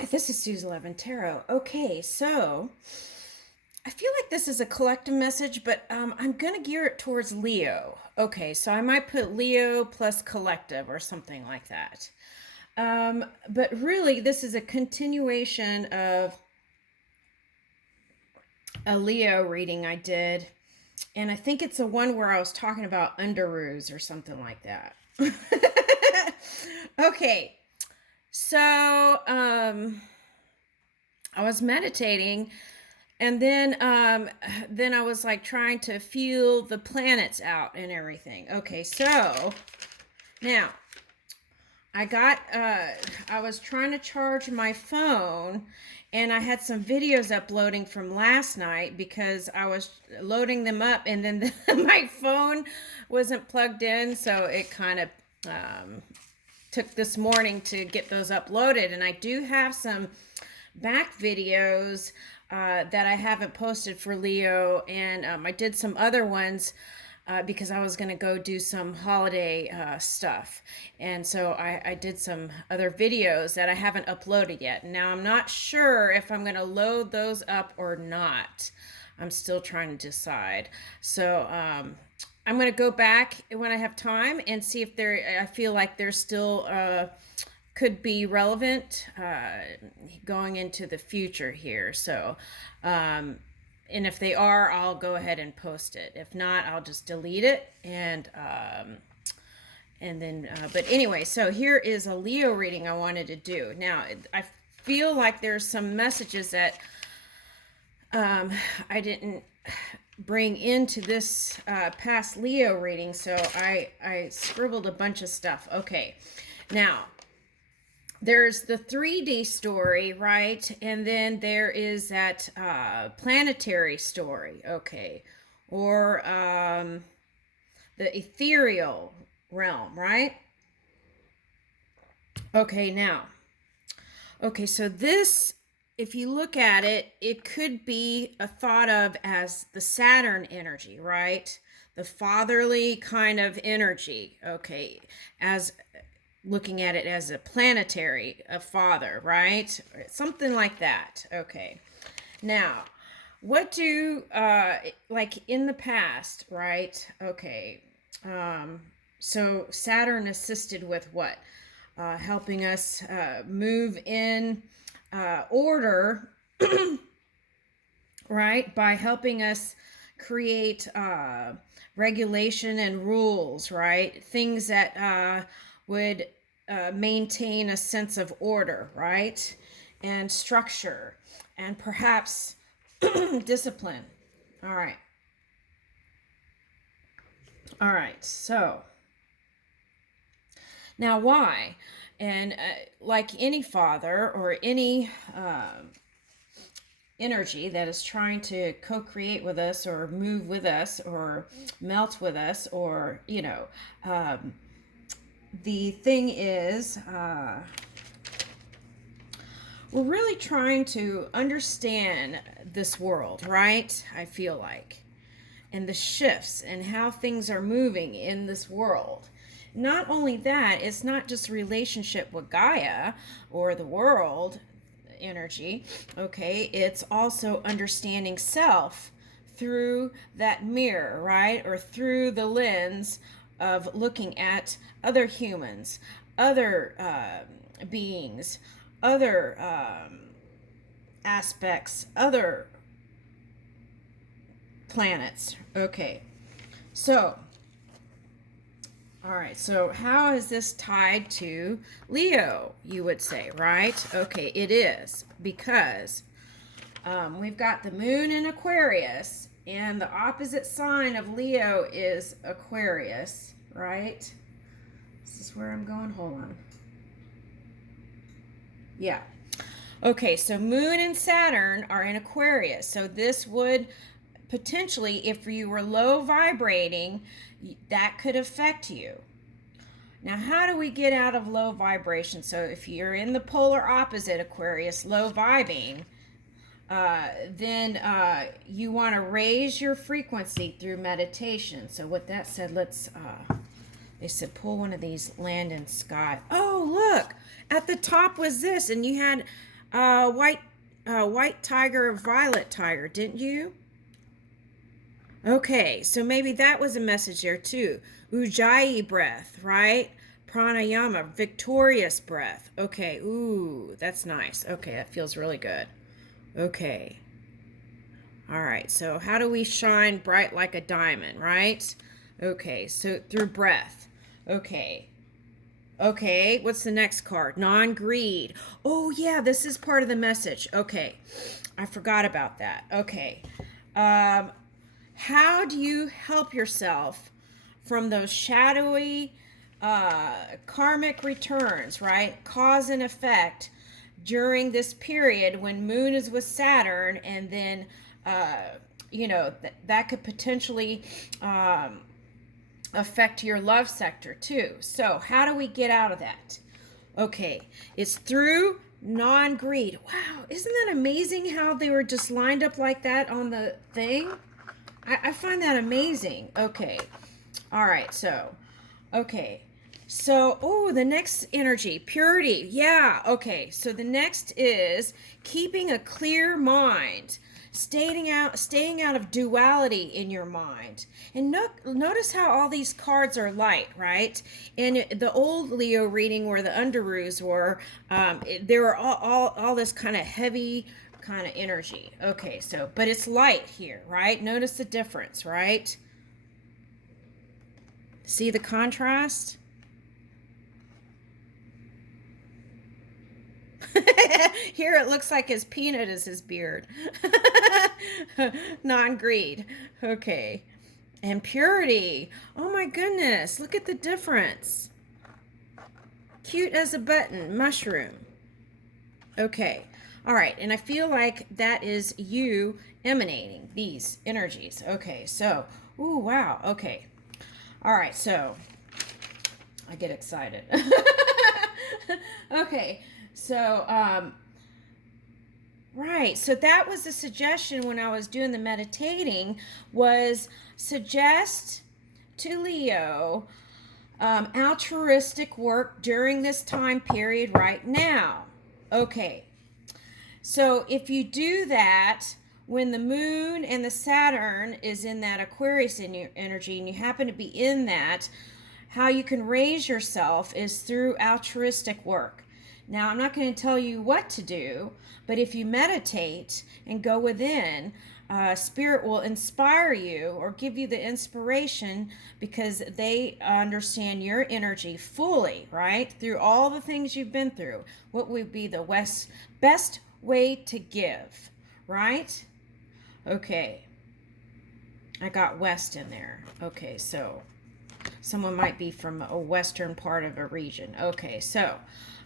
Hi, this is Suze 11 Tarot. Okay, so I feel like this is a collective message, but I'm going to gear it towards Leo. Okay, so I might put Leo plus collective or something like that. But really, this is a continuation of a Leo reading I did. And I think it's the one where I was talking about underoos or something like that. Okay, so I was meditating. And then I was like trying to feel the planets out and everything. Okay, so now I was trying to charge my phone, and I had some videos uploading from last night because I was loading them up, and then my phone wasn't plugged in, so it kind of took this morning to get those uploaded. And I do have some back videos that I haven't posted for Leo, and I did some other ones because I was going to go do some holiday stuff. And so I did some other videos that I haven't uploaded yet. Now I'm not sure if I'm going to load those up or not. I'm still trying to decide. So I'm going to go back when I have time and see if I feel like they're still could be relevant going into the future here. So, and if they are, I'll go ahead and post it. If not, I'll just delete it. And then, but anyway, so here is a Leo reading I wanted to do. Now, I feel like there's some messages that I didn't bring into this past Leo reading, so I scribbled a bunch of stuff. Okay, now there's the 3D story, right? And then there is that planetary story, okay, or the ethereal realm, right? Okay, now, okay, so this, if you look at it, it could be thought of as the Saturn energy, right? The fatherly kind of energy, okay, as looking at it as a planetary, a father, right? Something like that. Okay. Now, what do, like in the past, right? Okay. So Saturn assisted with what? Helping us move in order, right? By helping us create regulation and rules, right? Things that would maintain a sense of order, right? And structure, and perhaps discipline. All right. All right. So now why? And like any father or any energy that is trying to co-create with us or move with us or melt with us, or the thing is, we're really trying to understand this world, right? I feel like, and the shifts and how things are moving in this world. Not only that, it's not just relationship with Gaia or the world energy, okay? It's also understanding self through that mirror, right? Or through the lens of looking at other humans, other beings, other aspects, other planets. Okay, so, all right, so how is this tied to Leo, you would say, right? Okay, it is because we've got the moon in Aquarius, and the opposite sign of Leo is Aquarius, right? This is where I'm going. Hold on. Yeah. Okay, so Moon and Saturn are in Aquarius. So this would potentially, if you were low vibrating, that could affect you. Now, how do we get out of low vibration? So if you're in the polar opposite, Aquarius, low vibing, then you want to raise your frequency through meditation. So with that said, they said, pull one of these land and sky. Oh, look, at the top was this, and you had White, white tiger, violet tiger, didn't you? Okay, so maybe that was a message there too. Ujjayi breath, right? Pranayama, victorious breath. Okay, ooh, that's nice. Okay, that feels really good. Okay. All right, so how do we shine bright like a diamond, right? Okay, so through breath. Okay. Okay, what's the next card? Non-greed. Oh, yeah, this is part of the message. Okay, I forgot about that. Okay. Um, how do you help yourself from those shadowy karmic returns, right? Cause and effect during this period when Moon is with Saturn, and then, uh, that could potentially affect your love sector too. So, how do we get out of that? Okay, it's through non greed. Wow, isn't that amazing how they were just lined up like that on the thing? I find that amazing. Okay. All right. So, okay. So, oh, the next energy, purity. Yeah. Okay. So the next is keeping a clear mind, staying out of duality in your mind. And notice how all these cards are light, right? In the old Leo reading where the underoos were, there were all this kind of heavy kind of energy. Okay, so, but it's light here, right? Notice the difference, right? See the contrast? Here it looks like his peanut is his beard. Non-greed. Okay. And purity. Oh my goodness. Look at the difference. Cute as a button. Mushroom. Okay. All right. And I feel like that is you emanating these energies. Okay. So, ooh, wow. Okay. All right. So, I get excited. Okay. So, right. So that was the suggestion when I was doing the meditating, was suggest to Leo altruistic work during this time period right now. Okay. So if you do that when the moon and the Saturn is in that Aquarius energy and you happen to be in that, how you can raise yourself is through altruistic work. Now, I'm not going to tell you what to do, but if you meditate and go within, Spirit will inspire you or give you the inspiration because they understand your energy fully, right? Through all the things you've been through. What would be the best way to give, right? Okay. I got West in there. Okay, so someone might be from a western part of a region. Okay, so,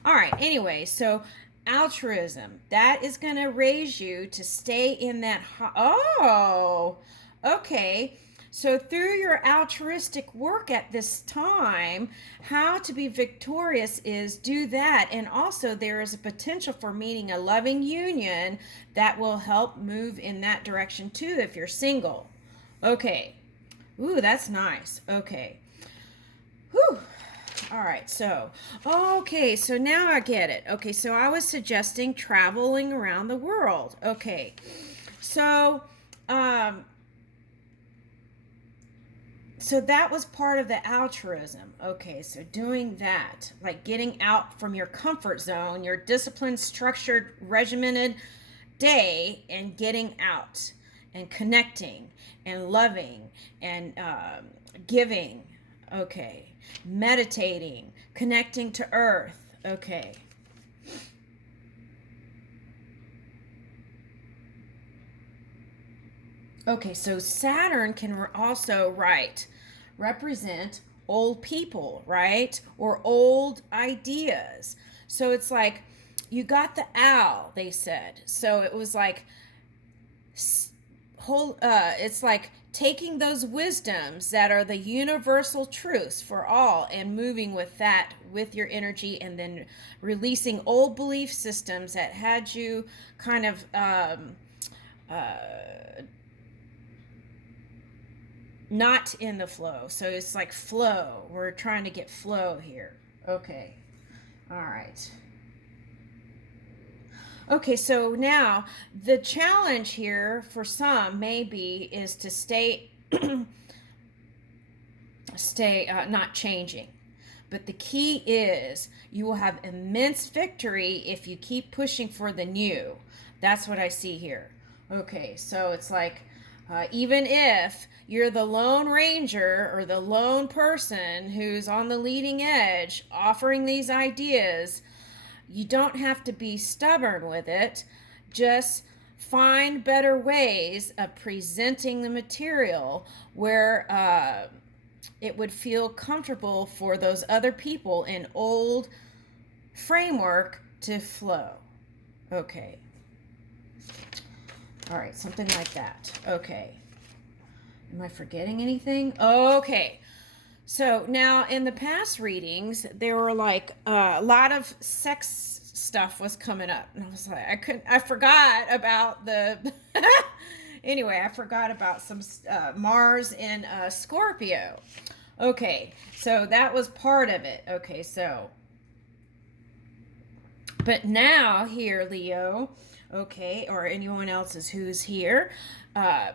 all right, anyway, so altruism, that is going to raise you to stay in that. Oh, okay. So, through your altruistic work at this time, how to be victorious is do that. And also, there is a potential for meeting a loving union that will help move in that direction too if you're single. Okay. Ooh, that's nice. Okay. Whew. All right, so, okay, so now I get it. Okay, so I was suggesting traveling around the world. Okay, so, so that was part of the altruism. Okay, so doing that, like getting out from your comfort zone, your disciplined, structured, regimented day, and getting out and connecting and loving and giving. Okay. Meditating, connecting to earth. Okay. Okay, so Saturn can also, right, represent old people, right? Or old ideas. So it's like you got the owl, they said. So it was like it's like taking those wisdoms that are the universal truths for all and moving with that with your energy, and then releasing old belief systems that had you kind of not in the flow. So it's like flow. We're trying to get flow here. Okay. All right. Okay, so now the challenge here for some maybe is to stay not changing. But the key is you will have immense victory if you keep pushing for the new. That's what I see here. Okay, so it's like even if you're the lone ranger or the lone person who's on the leading edge offering these ideas, you don't have to be stubborn with it. Just find better ways of presenting the material where it would feel comfortable for those other people in old framework to flow. Okay. All right, something like that. Okay. Am I forgetting anything? Okay. So now in the past readings, there were like a lot of sex stuff was coming up. And I was like, I forgot about the, anyway, I forgot about some Mars in Scorpio. Okay, so that was part of it. Okay, so, but now here, Leo, okay, or anyone else's who's here, uh,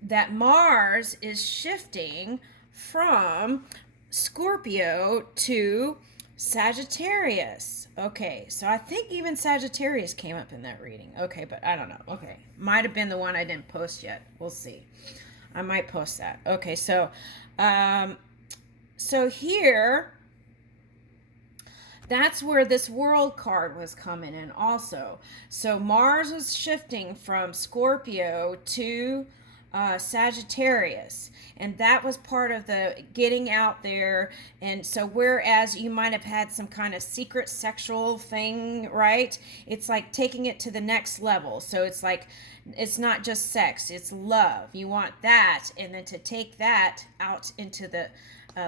that Mars is shifting from Scorpio to Sagittarius. Okay, so I think even Sagittarius came up in that reading. Okay, but I don't know. Okay, might have been the one I didn't post yet. We'll see. I might post that. Okay, um, so here, that's where this world card was coming in also. So Mars was shifting from Scorpio to Sagittarius, and that was part of the getting out there. And so whereas you might have had some kind of secret sexual thing, right, it's like taking it to the next level. So it's like it's not just sex, it's love. You want that, and then to take that out into the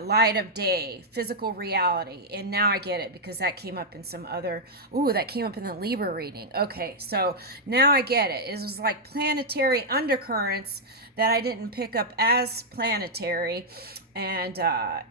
light of day, physical reality. And now I get it because that came up in some other, that came up in the Libra reading. Okay, so now I get it. It was like planetary undercurrents that I didn't pick up as planetary. And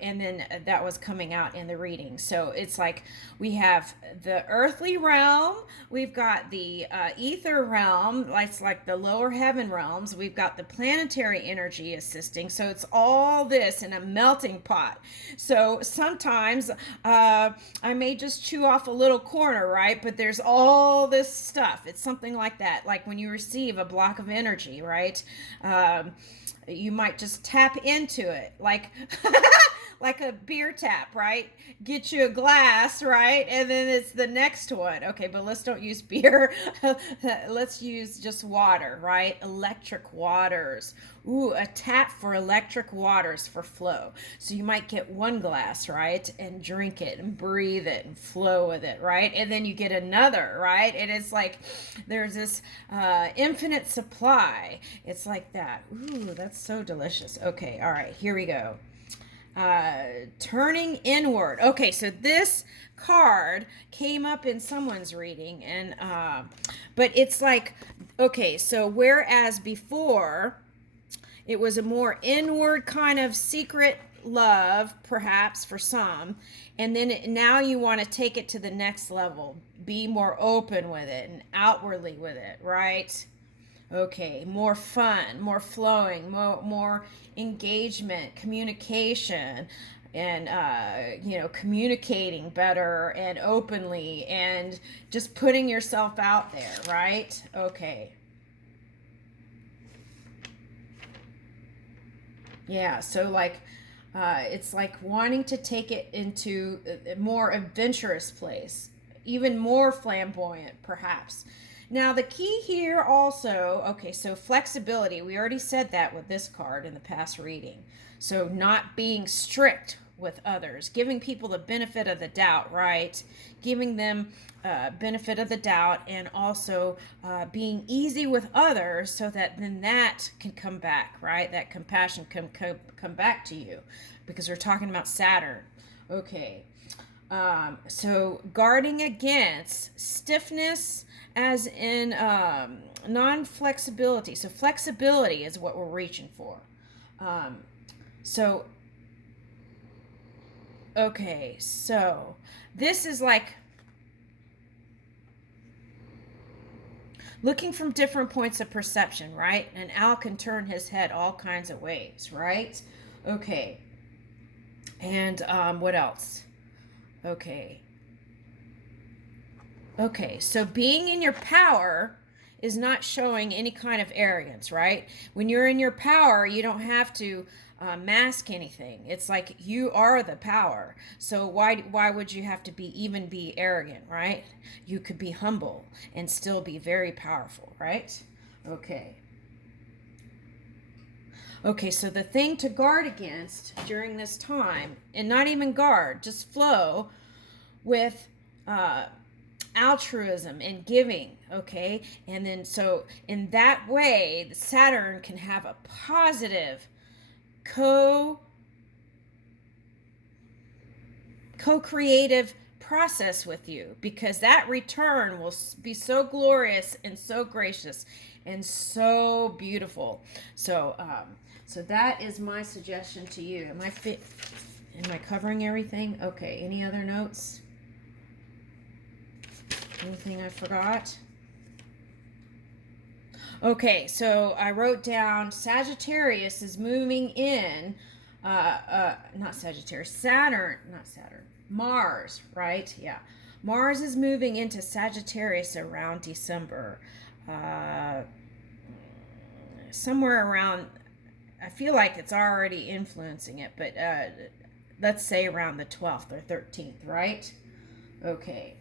then that was coming out in the reading. So it's like we have the earthly realm, we've got the ether realm, it's like the lower heaven realms, we've got the planetary energy assisting. So it's all this in a melting pot. So sometimes I may just chew off a little corner, right? But there's all this stuff. It's something like that, like when you receive a block of energy, right? You might just tap into it like like a beer tap, right? Get you a glass, right? And then it's the next one. Okay, but let's don't use beer. Let's use just water, right? Electric waters. Ooh, a tap for electric waters for flow. So you might get one glass, right? And drink it and breathe it and flow with it, right? And then you get another, right? And it's like there's this infinite supply. It's like that. Ooh, that's so delicious. Okay, all right, here we go. Turning inward. Okay, so this card came up in someone's reading, and but it's like, okay, so whereas before it was a more inward kind of secret love, perhaps for some, and then now you want to take it to the next level, be more open with it and outwardly with it, right? Okay, more fun, more flowing, more engagement, communication, and communicating better and openly, and just putting yourself out there, right? Okay. Yeah, so like it's like wanting to take it into a more adventurous place, even more flamboyant, perhaps. Now, the key here also, okay, so flexibility. We already said that with this card in the past reading. So, not being strict with others, giving people the benefit of the doubt, right? Giving them benefit of the doubt, and also being easy with others so that then that can come back, right? That compassion can come back to you, because we're talking about Saturn. Okay. So guarding against stiffness, as in non-flexibility. So flexibility is what we're reaching for. Um, so, okay, so this is like, looking from different points of perception, right? An owl can turn his head all kinds of ways, right? Okay. And what else? Okay. Okay, so being in your power is not showing any kind of arrogance, right? When you're in your power, you don't have to mask anything. It's like you are the power. So why would you have to be arrogant, right? You could be humble and still be very powerful, right? Okay. Okay, so the thing to guard against during this time, and not even guard, just flow with altruism and giving, okay? And then so in that way, Saturn can have a positive co co-creative process with you, because that return will be so glorious and so gracious and so beautiful. So that is my suggestion to you. Am I covering everything? Okay, any other notes? Anything I forgot? Okay, so I wrote down Sagittarius is moving in, not Sagittarius, Mars, right? Yeah. Mars is moving into Sagittarius around December. Somewhere around, I feel like it's already influencing it, but let's say around the 12th or 13th, right? Okay.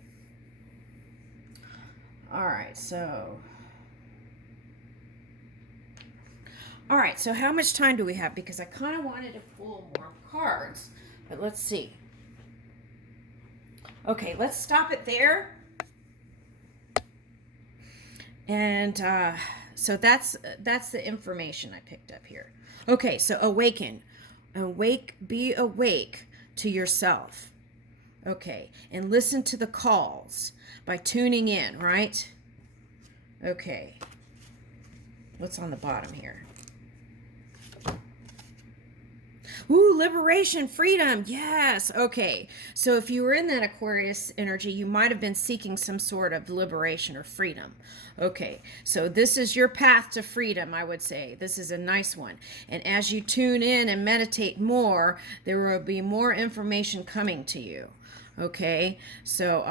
All right, so how much time do we have? Because I kind of wanted to pull more cards, but let's see. Okay, let's stop it there. And so that's the information I picked up here. Okay, so awaken. Be awake to yourself. Okay, and listen to the calls by tuning in, right? Okay. What's on the bottom here? Ooh, liberation, freedom. Yes. Okay. So if you were in that Aquarius energy, you might have been seeking some sort of liberation or freedom. Okay. So this is your path to freedom, I would say. This is a nice one. And as you tune in and meditate more, there will be more information coming to you. Okay. So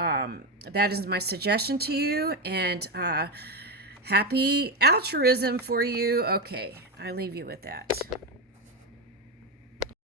that is my suggestion to you. And happy altruism for you. Okay. I leave you with that.